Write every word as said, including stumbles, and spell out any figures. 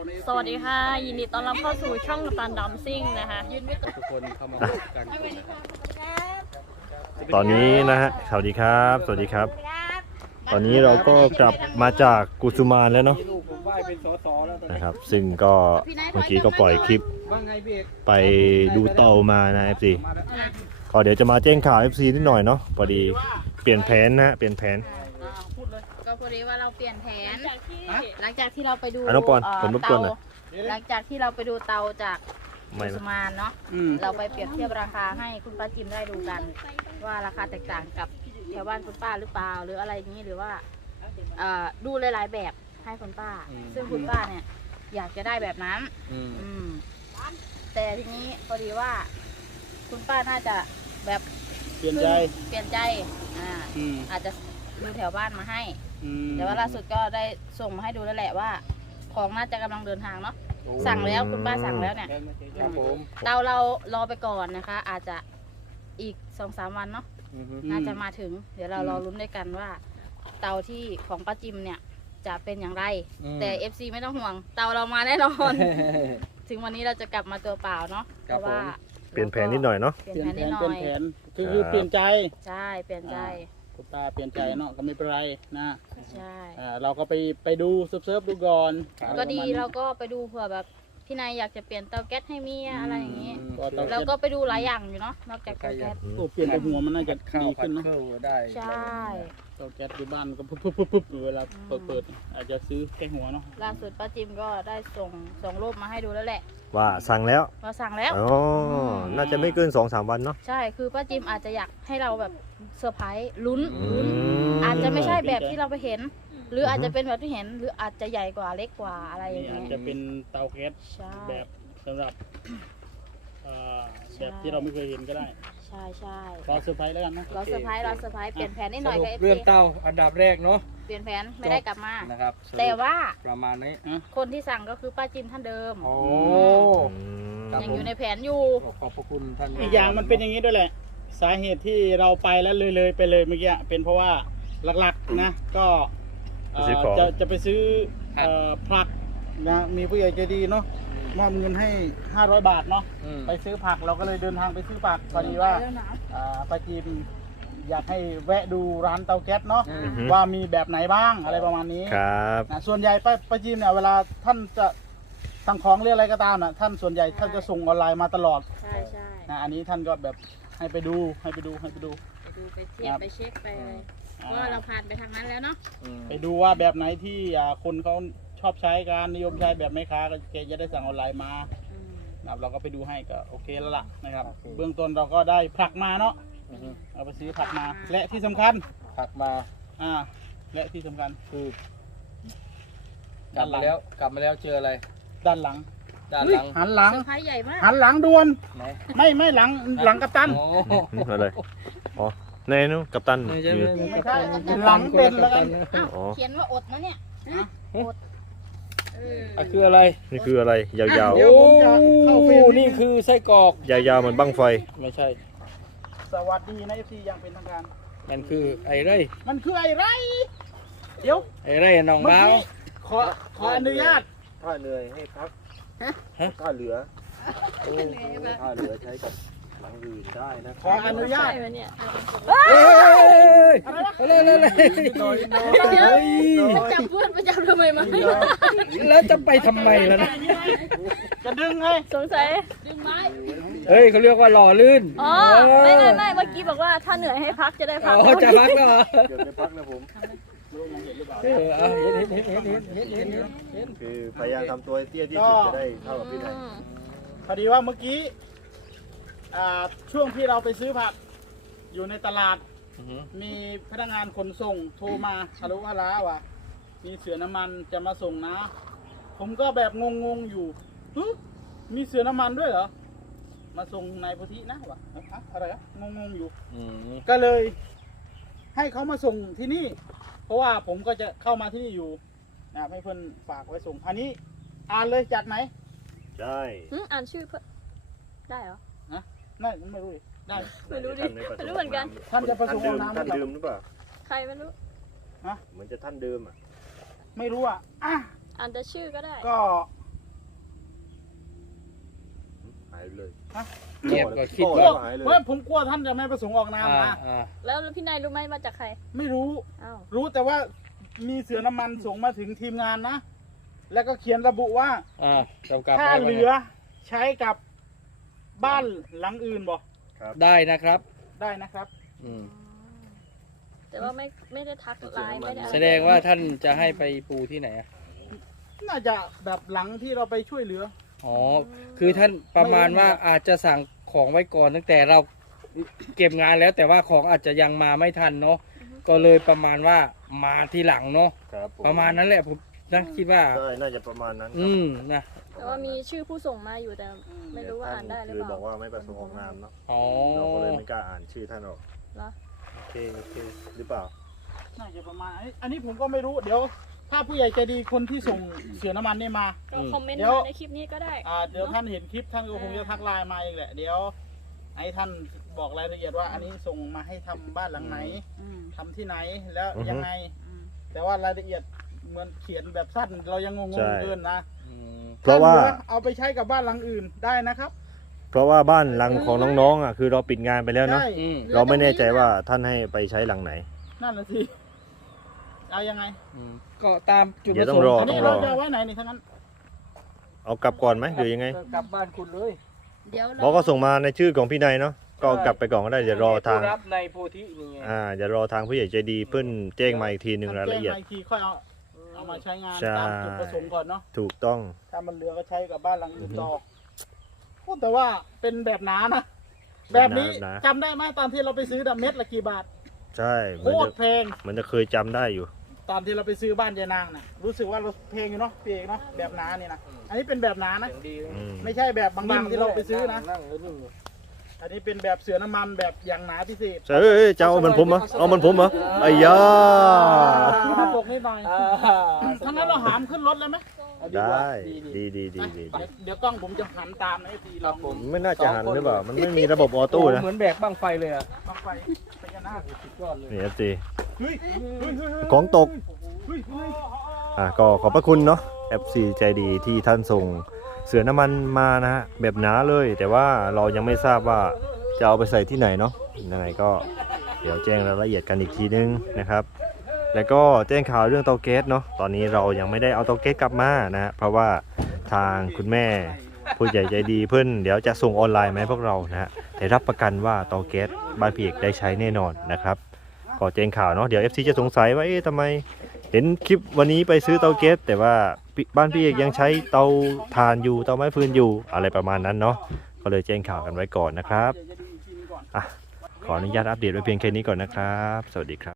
สวัสดีค่ะยินดีต้อนรับเข้าสู่ช่องกัปตันดัมซิ่งนะคะทุกคนเข้ามาพบกันตอนนี้นะฮะสวัสดีครับสวัสดีครับ ตอนนี้เราก็กลับมาจากกุสุมานแล้วเนาะนะครับ ซึ่งก็เมื่อกี้ก็ปล่อยคลิปไปดูเตามานะ เอฟ ซี ก็เดี๋ยวจะมาแจ้งข่าว เอฟ ซี นิดหน่อยเนาะพอดีเปลี่ยนแผนนะเปลี่ยนแผนก็พอดีว่าเราเปลี่ยนแผนหลังจากที่เราไปดูอ่ะน้องปอนผมรบกวนหน่อยหลังจากที่เราไปดูเตาจากไม่กุนะสุมานเนาะเราไปเปรียบเทียบราคาให้คุณป้าจิมได้ดูกัน ว่าราคาแตกต่างกับแถวบ้านคุณป้าหรือเปล่าหรืออะไรอย่างนี้หรือว่าเอ่อดูหลายๆแบบให้คุณป้า ซึ่งคุณป้าเนี่ยอยากจะได้แบบนั้นอืมแต่ทีนี้พอดีว่าคุณป้าน่าจะแบบเปลี่ยนใจเปลี่ยนใจอ่าอาจจะดูแถวบ้านมาให้อืมแต่ว่าล่าสุดก็ได้ส่งมาให้ดูแล้วแหละว่า ของน่าจะกำลังเดินทางเนาะสั่งแล้วคุณป้าสั่งแล้วเนี่ยครับผมเตาเรารอไปก่อนนะคะ อาจจะอีกสองสามวันเนาะน่าจะมาถึง เดี๋ยวเรารอลุ้นด้วยกันว่า เตาที่ของป้าจิมเนี่ยจะเป็นอย่างไร แต่ เอฟ ซี ไม่ต้องห่วง เตาเรามาแน่นอน ถึงวันนี้เราจะกลับมาตัวเปล่าเนาะเพราะว่าเปลี่ยนแผนนิดหน่อยเนาะเปลี่ยนเปลี่ยแผนนแผนิดนหน่เปลี่ยนอยแผนคือคือเปลี่ยนใจใช่เปลี่ยนใจคุณตาเปลี่ยนใจเนาะก็ไม่เป็นไรนะใช่อ่าเราก็ไปไปดูเซิร์ฟเซิร์ฟดูก่อนก็ดีเราก็ไปดูเผื่อแบบพี่นายอยากจะเปลี่ยนเตาแก๊สให้เมียอะไรอย่างนี้ก็ต้องเราก็ไปดูหลายอย่างอยู่เนาะนอกจากเตาแก๊สโอ้เปลี่ยนไปหัวมันน่าจะดีขึ้นเนาะใช่เตาแก๊สที่บ้านก็ปุ๊บปุ๊บปุ๊บปุ๊บเวลาเปิดเปิดอาจจะซื้อแค่หัวเนาะล่าสุดป้าจิมก็ได้ส่งส่งรูปมาให้ดูแล้วแหละว่าสั่งแล้วว่าสั่งแล้วอ๋อน่าจะไม่เกิน สองสาม วันเนาะใช่คือป้าจิมอาจจะอยากให้เราแบบเซอร์ไพรส์ลุ้นอืลุ้นมอาจจะไม่ใช่แบบที่เราไปเห็น หรืออาจจะเป็นแบบที่เห็น หรืออาจจะใหญ่กว่าเล็กกว่าอะไรอย่างอาจเงี้ยจะเป็นเตาแก๊สใช่แบบสำหรับอ่าใช่แบบที่เราไม่เคยเห็นก็ได้ใช่ใช่รอเซอร์ไพรส์แล้วกันนะเราเซอร์ไพรส์เราเซอร์ไพรส์เปลี่ยนแผนนิดหน่อยสรุกับปเอฟเรื่องซีเต้าอันดับแรกเนาะเปลี่ยนแผนไม่ได้กลับมานะครับสรุปแต่ว่าประมาณนี้คนที่สั่งก็คือป้าจิมท่านเดิมโอ้อืมครับยังอยู่ในแผนอยู่ขอบพระคุณท่านอีกอย่างมันเป็นอย่างนี้ด้วยแหละ สาเหตุที่เราไปแล้วเลยเลยๆไปเลยเมื่อกี้เป็นเพราะว่าหลักๆนะก็เอ่อไปซื้อของจะจะไปซื้อเอ่อผักนะมีผู้ใหญ่ใจดีเนาะมอบเงินให้ห้าร้อยบาทเนาะอืมไปซื้อผักเราก็เลยเดินทางไปซื้อผักพอดีว่าอ่าป้าจีมอยากให้แวะดูร้านเตาแก๊สเนาะอืมว่ามีแบบไหนบ้างอะไรประมาณนี้ครับนะส่วนใหญ่ป้าป้าจีมเนี่ยเวลาท่านจะสั่งของเรื่องอะไรก็ตามนะท่านส่วนใหญ่ท่านจะส่งออนไลน์มาตลอดใช่ใช่นะอันนี้ท่านก็แบบให้ไปดูให้ไปดูให้ไปดูไปดูไปเทียบไปเช็คไปเลยเพราะว่าเราผ่านไปทางนั้นแล้วเนาะอืมไปดูว่าแบบไหนที่อ่าคนเขาชอบใช้การนิยมใช้แบบแม่ค้าก็แกจะได้สั่งออนไลน์มาอืมนะครับเราก็ไปดูให้ก็โอเคแล้วล่ะนะครับ เบื้องต้นเราก็ได้ผักมาเนาะอืมเอาไปซื้อผักมาและที่สำคัญผักมาอ่าและที่สำคัญคือกลับมาแล้วกลับมาแล้วเจออะไรด้านหลังด้านหลังหันหลังเซอร์ไพรส์ใหญ่มากหันหลังด่วนไหนไม่ไม่หลังหลังกัปตันโอ้อืมอะไรอ๋อในนู้นกัปตันไม่ใช่อยู่ไม่ใช่หลังเป็นแล้วกันอ้าวอ๋อเขียนว่าอดนะเนี่ยฮะอดเอออ่ะคืออะไรนี่คืออะไรยาวเดี๋โอ้ยวผมจะเข้าเฟรมนิดนึงนี่คือไส้กรอกๆยาวๆเหมือนบั้งไฟไม่ใช่สวัสดีนะเอฟซีอย่างเป็นทางการมันคือไอ้ไรมันคือไอ้ไรเดี๋ยวไอ้ไรหนองเมื่อบ้าวกี้ขอขออนุญาตถ้าเหนื่อยให้พักฮะถ้าเหลือถ้าเหลือใช้กับหลังอื่นได้นะขออนุญาตใช่ไหมเนี่ยเฮ้ยอะไรอะไรอะไรน้อยเดี๋ยวเฮ้ยไปจับเพื่อนไปจับทำไมมาแล้วจะไปทำไมล่ะนะจะดึงไงสงสัยดึงไม้เฮ้ยเขาเรียกว่าหล่อลื่นอ๋อไม่ไม่ไม่เมื่อกี้บอกว่าถ้าเหนื่อยให้พักจะได้พักอ๋อจะพักเหรอเดี๋ยวไปพักนะผมเออเอาเห็นเห็นเห็นเห็นเห็นเห็นเห็นเห็นเห็นคือพยายามทำตัวให้เตี้ยที่สุดจะได้เท่ากับพี่นายอืมพอดีว่าเมื่อกี้อ่าช่วงที่เราไปซื้อผักอยู่ในตลาด มีพนักงานขนส่งโทรมาฮัลโหลฮัลโหลว่ะมีเสือน้ำมันจะมาส่งนะ ผมก็แบบงงๆอยู่ฮึมีเสือน้ำมันด้วยเหรอ มาส่งนายพุทธินะวะอะอะไรอะงงๆอยู่อืมก็เลยให้เขามาส่งที่นี่ เพราะว่าผมก็จะเข้ามาที่นี่อยู่นะครับให้เพื่อนฝากไว้ส่ง อันนี้อ่านเลยจัดไหมใช่อืมอ่านชื่อเพื่อนได้เหรอนะไม่ไม่รู้ดิได้ไม่รู้ดิ ไม่รู้เหมือนกันท่านจะประสท่านงค์เดิเอามน้ำท่านไหมเดิมหรือเปล่าใครไม่รู้เหมือนจะท่านเดิมอ่ะไม่รู้อ่ะอ่ะอ่านแต่ชื่อก็ได้ก็หายเลยเงียบก็คิดกลัวว่าหายเลยเฮ้ยผมกลัวท่านจะไม่ประสงค์ออกนามอ่านะอ่าแล้วพี่นายรู้ไหมมาจากใครไม่รู้อ้าวรู้แต่ว่ามีเสือน้ำมันส่งมาถึงทีมงานนะ แล้วก็เขียนระบุว่าอ่าจำกัดถ้าไว้เหลือใช้กับบ้านหลังอื่นบอกได้นะครับได้นะครับอืมแต่ว่าไม่ไม่ได้ทักไลน์ไม่ได้อะไรแสดงว่าท่านจะให้ไปปูที่ไหนอะน่าจะแบบหลังที่เราไปช่วยเหลืออ๋อ คือท่านประมาณว่าอาจจะสั่งของไว้ก่อนตั้งแต่เราเก็บงานแล้ว แต่ว่าของอาจจะยังมาไม่ทันเนาะ ก็เลยประมาณว่ามาทีหลังเนาะครับผประมาณนั้นแหละผมนะคิดว่าใช่น่าจะประมาณนั้นครับอืมนะแต่ว่ามีชื่อผู้ส่งมาอยู่แต่ไม่รู้ว่าอ่านได้หรือคือเปบล่าอกว่าไม่ประสงค์ออกนามเนาะอ๋อเราก็เลยไม่กล้าอ่านชื่อท่านออกเหรอโอเคโอเคหรือเปล่าน่าจะประมาณอันนี้อันนี้ผมก็ไม่รู้ เดี๋ยว ถ้าผู้ใหญ่ใจดีคนที่ส่งเสือน้ำมันนี่มาก็คอมเมนต์เดี๋ยวมาในคลิปนี้ก็ได้อ่าเดี๋ยวท่านเห็นคลิปท่านก็คงจะทักไลน์มาเองแหละ เดี๋ยวไอ้ท่านบอกรายละเอียดว่า อันนี้ส่งมาให้ทำบ้านหลังไหนอืมทำที่ไหนแล้วอือฮึยังไงอืมแต่ว่ารายละเอียดเหมือนเขียนแบบสั้นเรายังงงใช่ๆเกินนะอืมเพราะว่าถ้หลือเอาไปใช้กับบ้านหลังอื่นได้นะครับเพราะว่าบ้านหลังของน้องๆอ่ะคือเราปิดงานไปแล้วเนาะใช่อืมเราไม่แน่ใจว่าท่านให้ไปใช้หลังไหนนั่นแหละสิเอายังไงอืมก็ตามจุดปเดี๋ยวระต้สองงรอค์อันนี้ต้เรางจะเอาไว้ไหนนี่ทั้งนั้นเอากลับก่อนไหมหรือยังไงกลับบ้านคุณเลยเดี๋ยวเพราะก็ส่งมาในชื่อของพี่นายเนาะก็เอากลับไปก่อนก็ได้เดี๋ยวรอทางผู้รับในโพธินี่ไงอ่าเดี๋ยวรอทางผู้ใหญ่ใจดีเพิ่นแจ้งมาอีกทีหนึ่งรายละเอียดแจ้งมกทีค่อยเอาเอามาใช้งานใช่ตามจุดประสงค์ก่อนเนาะถูกต้องถ้ามันเหลือก็ใช้กับบ้านหลังอื่นอือฮึต่อพูดแต่ว่าเป็นแบบหนานะ แบบนี้แบบหนาจำได้ไหมตอนที่เราไปซื้อดัมเม็ดละกี่บาทใช่เหโคมือนตจะรแพงเหมือนจะเคยจำได้อยู่ตอนที่เราไปซื้อบ้านยายนางน่ะรู้สึกว่าเราแพงอยู่เนาะพี่เอกเนาะแบบหนานี่นะอันนี้เป็นแบบหนานะเสียงดีอืมไม่ใช่แบบบางๆที่เราไปซื้อนะนั่งแล้วนิ่งอันนี้เป็นแบบเสือน้ำมันแบบอย่างหนาพิเศษเอ้ยเอ้ยเจ้าเอามันผมเหรอเอามันผมเหรอไอ้ยาหน้าปกนิดหน่อยอ่าทั้งนั้นเราหามขึ้นรถเลยไหมดีได้วะดีดีดีดีดีไปเดี๋ยวกล้องผมจะหันตามนะไอ้ทีลองผมไม่น่าจะหันหรือเปล่า มันไม่มีระบบออโต้นะเหมือนแบกบั้งไฟเลยอ่ะบังไฟไปกันหน้าสุดยอดเลยนี่เอฟซีเฮ้ยเฮ้ยเฮ้ยเฮ้ยของตกเฮ้ยเฮ้ยอ่ะก็ขอบพระคุณเนาะ เอฟ ซี ใจดีที่ท่านส่งเสือน้ำมันมานะฮะแบบหนาเลย แต่ว่าเรายังไม่ทราบว่าจะเอาไปใส่ที่ไหนเนาะยังไงก็เดี๋ยวแจ้งรายละเอียดกันอีกทีนึงนะครับ แล้วก็แจ้งข่าวเรื่องเตาแก๊สเนาะตอนนี้เรายังไม่ได้เอาเตาแก๊สกลับมานะฮะเพราะว่าทางคุณแม่ผู้ใหญ่ใจดีเพื่อนเดี๋ยวจะส่งออนไลน์มาให้พวกเรานะฮะแต่รับประกันว่าเตาแก๊สบ้านพี่เอกได้ใช้แน่นอนนะครับก็แจ้งข่าวเนาะเดี๋ยว เอฟ ซี จะสงสัยว่าเอ๊ะทำไมเห็นคลิปวันนี้ไปซื้อเตาแก๊สแต่ว่าพี่บ้านพี่เอกยังใช้เตาถ่านอยู่เตาไม้ฟืนอยู่อะไรประมาณนั้นเนาะก็เลยแจ้งข่าวกันไว้ก่อนนะครับเดี๋ยวจะดูอีกทีนึงก่อนอ่ะขออนุญาตอัปเดตไว้เพียงแค่นี้ก่อนนะครับ สวัสดีครับ